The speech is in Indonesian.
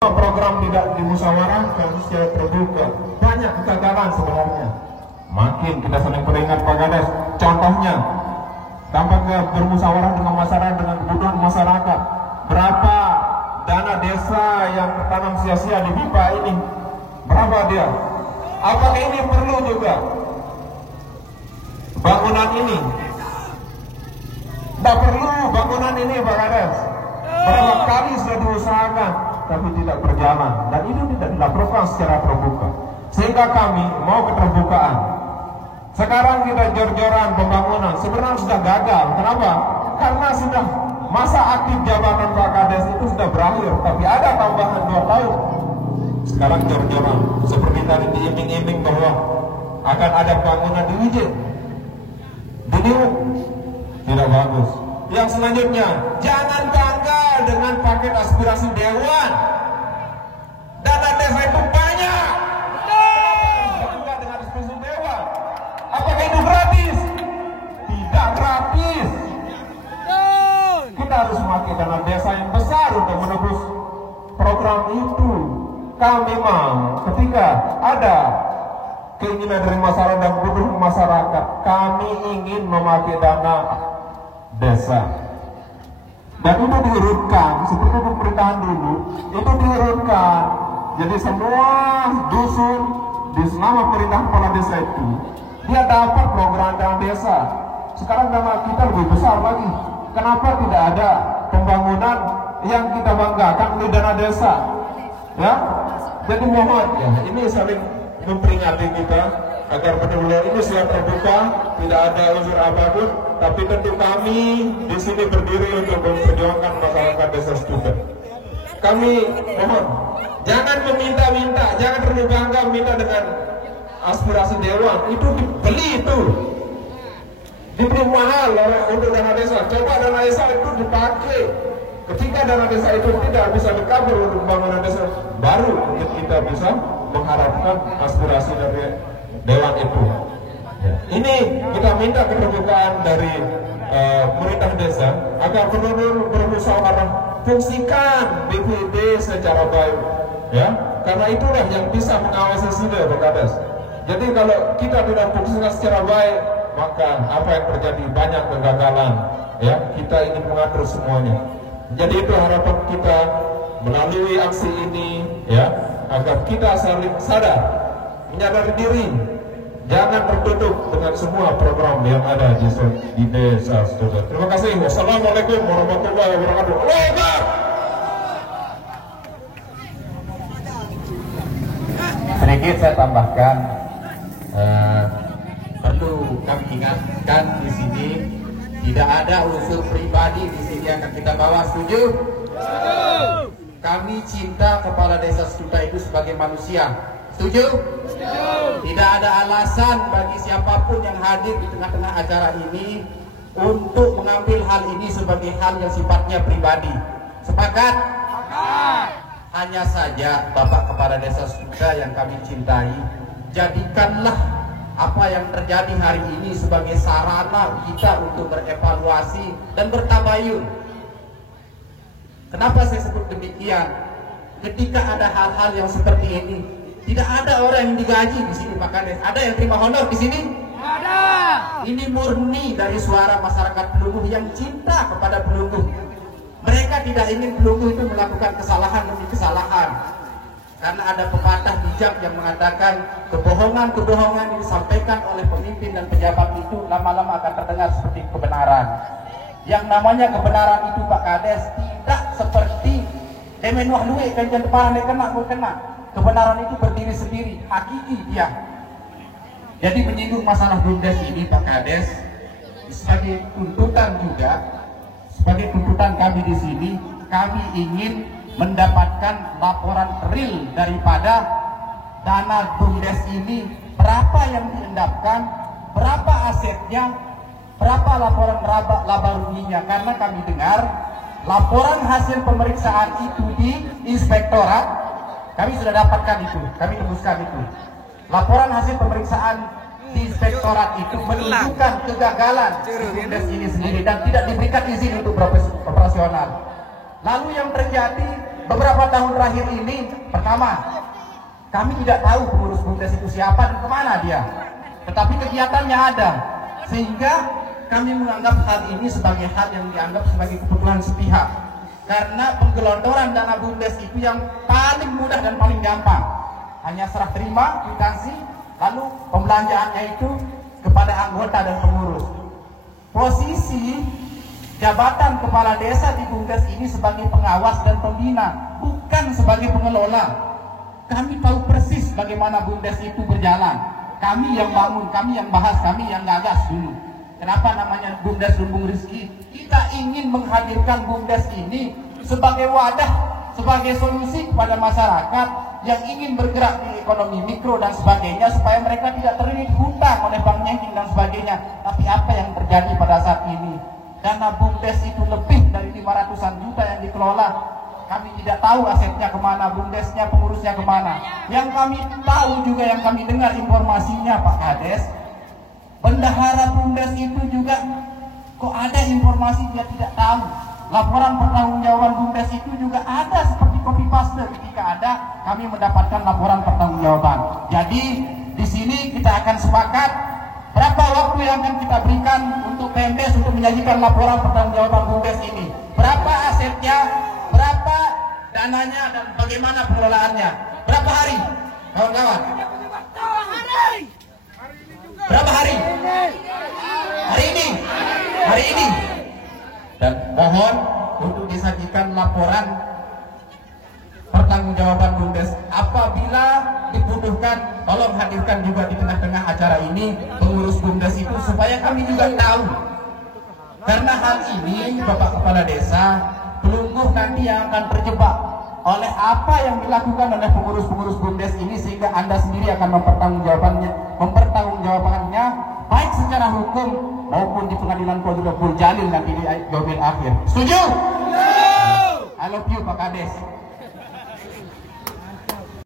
program tidak dimusyawarahkan secara terbuka, banyak kegagalan sebenarnya. Makin kita sering peringat Pak Kades, contohnya tampaknya bermusyawarah dengan masyarakat, dengan kebutuhan masyarakat. Berapa dana desa yang tertanam sia-sia di pipa ini? Berapa dia? Apakah ini perlu juga bangunan ini? Tidak perlu bangunan ini Pak Kades. Berapa kali sudah diusahakan tapi tidak berjalan, dan itu tidak dilaporkan secara terbuka. Sehingga kami mau keterbukaan. Sekarang kita jor-joran pembangunan, sebenarnya sudah gagal. Kenapa? Karena sudah masa aktif jabatan Pak Kades itu sudah berakhir, tapi ada tambahan 2 tahun. Sekarang jor-joran, seperti tadi diiming-iming bahwa akan ada bangunan di Wijin, di Niuk. Tidak bagus. Yang selanjutnya, jangan bangga dengan paket aspirasi dewan. Dana desa itu banyak. Bangga dengan aspirasi dewan. Apakah itu gratis? Tidak gratis. Kita harus memakai dana desa yang besar untuk menebus program itu. Kami mau ketika ada keinginan dari masyarakat dan kebutuhan masyarakat, kami ingin memakai dana desa, dan itu diurutkan seperti pemerintahan dulu. Itu diurutkan, jadi semua dusun di selama pemerintahan kepala desa itu dia dapat program dana desa. Sekarang dana kita lebih besar lagi. Kenapa tidak ada pembangunan yang kita banggakan di dana desa? Ya, jadi mohon ya, ini saling memperingati kita agar benar-benar ini sudah terbuka, tidak ada unsur apapun. Tapi tentu kami di sini berdiri untuk memperjuangkan masyarakat desa Stuta. Kami mohon, jangan meminta-minta, jangan terlalu bangga minta dengan aspirasi dewan. Itu dibeli, itu dibeli mahal untuk dana desa. Coba dana desa itu dipakai. Ketika dana desa itu tidak bisa di-cover untuk pembangunan desa, baru kita bisa mengharapkan aspirasi dari dewan itu. Ini kita minta keterbukaan dari pemerintah desa agar benar-benar bermusyawarah, fungsikan BPD secara baik, ya, karena itulah yang bisa mengawasi sudah Pak Kades. Jadi kalau kita tidak fungsikan secara baik, maka apa yang terjadi, banyak kegagalan, ya. Kita ingin mengatur semuanya. Jadi itu harapan kita melalui aksi ini, ya, agar kita saling sadar, menyadari diri. Jangan tertutup dengan semua program yang ada di desa Stuta. Terima kasih. Wassalamualaikum warahmatullahi wabarakatuh. Sedikit saya tambahkan, perlu kami ingatkan di sini tidak ada unsur pribadi di sini yang akan kita bawa. Setuju? Kami cinta kepala desa Stuta itu sebagai manusia. Setuju? Tidak ada alasan bagi siapapun yang hadir di tengah-tengah acara ini untuk mengambil hal ini sebagai hal yang sifatnya pribadi. Sepakat? Hanya saja Bapak Kepala Desa Stuta yang kami cintai, jadikanlah apa yang terjadi hari ini sebagai sarana kita untuk berevaluasi dan bertabayun. Kenapa saya sebut demikian? Ketika ada hal-hal yang seperti ini, tidak ada orang yang digaji di sini Pak Kades. Ada yang terima honor di sini? Ada. Ini murni dari suara masyarakat Pelungguh yang cinta kepada Pelungguh. Mereka tidak ingin Pelungguh itu melakukan kesalahan demi kesalahan. Karena ada pepatah bijak yang mengatakan kebohongan-kebohongan yang disampaikan oleh pemimpin dan pejabat itu lama-lama akan terdengar seperti kebenaran. Yang namanya kebenaran itu Pak Kades tidak seperti demenuah luwe kanjan depan kena. Kebenaran itu berdiri sendiri, hakiki dia. Jadi menyinggung masalah BUMDes ini Pak Kades sebagai tuntutan juga, sebagai tuntutan kami di sini, kami ingin mendapatkan laporan real daripada dana BUMDes ini, berapa yang diendapkan, berapa asetnya, berapa laporan laba ruginya. Karena kami dengar laporan hasil pemeriksaan itu di inspektorat. Kami sudah dapatkan itu, kami tembuskan itu. Laporan hasil pemeriksaan di inspektorat itu menunjukkan kegagalan BUMDes ini sendiri dan tidak diberikan izin untuk operasional. Lalu yang terjadi beberapa tahun terakhir ini, pertama, kami tidak tahu pengurus BUMDes itu siapa dan kemana dia. Tetapi kegiatannya ada, sehingga kami menganggap hal ini sebagai hal yang dianggap sebagai kebutuhan sepihak. Karena penggelontoran dana BUMDes itu yang paling mudah dan paling gampang. Hanya serah terima, kwitansi, lalu pembelanjaannya itu kepada anggota dan pengurus. Posisi jabatan kepala desa di BUMDes ini sebagai pengawas dan pembina, bukan sebagai pengelola. Kami tahu persis bagaimana BUMDes itu berjalan. Kami yang bangun, kami yang bahas, kami yang gagas dulu. Kenapa namanya BUMDes Lumbung Rizki? Kita ingin menghadirkan BUMDes ini sebagai wadah, sebagai solusi kepada masyarakat yang ingin bergerak di ekonomi mikro dan sebagainya, supaya mereka tidak terlilit hutang oleh Bank Nyengking dan sebagainya. Tapi apa yang terjadi pada saat ini? Dana BUMDes itu lebih dari 500-an juta yang dikelola. Kami tidak tahu asetnya kemana, BUMDesnya, pengurusnya kemana. Yang kami tahu juga, yang kami dengar informasinya Pak Kades, bendahara BUMDes itu juga kok ada informasi dia tidak tahu. Laporan pertanggungjawaban BUMDes itu juga ada seperti copy paste. Ketika ada, kami mendapatkan laporan pertanggungjawaban. Jadi di sini kita akan sepakat berapa waktu yang akan kita berikan untuk PMDes untuk menyajikan laporan pertanggungjawaban BUMDes ini. Berapa asetnya, berapa dananya, dan bagaimana pengelolaannya. Berapa hari, kawan-kawan? Berapa hari? Hari ini. Hari ini. Dan mohon untuk disajikan laporan pertanggungjawaban BUMDes. Apabila dibutuhkan, tolong hadirkan juga di tengah-tengah acara ini pengurus BUMDes itu, supaya kami juga tahu. Karena hal ini, Bapak Kepala Desa, pelungguh nanti yang akan terjebak oleh apa yang dilakukan oleh pengurus-pengurus BUMDes ini, sehingga Anda sendiri akan mempertanggungjawabkannya baik secara hukum maupun di pengadilan Qadir Jalil nanti di Yobil akhir. Setuju? I love you Pak Kades.